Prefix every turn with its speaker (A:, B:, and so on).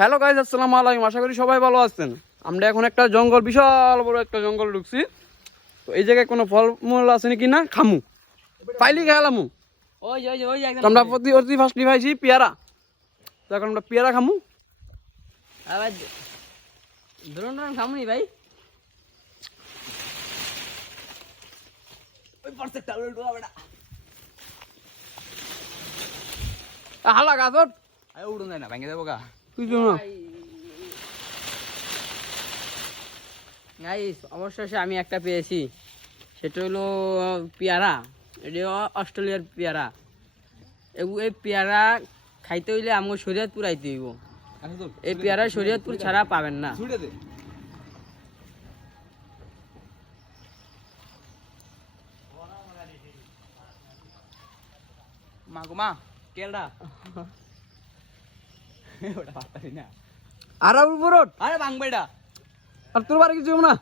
A: Hello guys আসসালামু আলাইকুম। আশা করি সবাই ভালো আছেন। আমরা এখন একটা জঙ্গল বিশাল বড় একটা জঙ্গল ঢুকছি। তো এই জায়গায় কোনো ফলমূল আছে নাকি না? খামু। পাইলি খেলামু
B: ওই ওই ওই একদম
A: আমরা প্রতি অতি ফার্স্টলি পাইছি পেয়ারা। তো এখন আমরা পেয়ারা খামু।
B: ধরুন খামুনি ভাই।
A: হালা গাছত
B: উড়ুন না ভেঙে দেবো গা। গাইস অবশেষে আমি একটা পেয়েছি। সেটা হলো পেয়ারা। এটা অস্ট্রেলিয়ার পেয়ারা। এই পেয়ারা খাইতে হইলে আমার শরীয়তপুর আইতে হইব। এই পেয়ারা শরীয়তপুর ছাড়া পাবেন না। মা গো মা কেলডা? ওটা পারতারি না
A: আর উপরত
B: আরে বাংবেডা
A: আর তোর বাড়ি কিছু না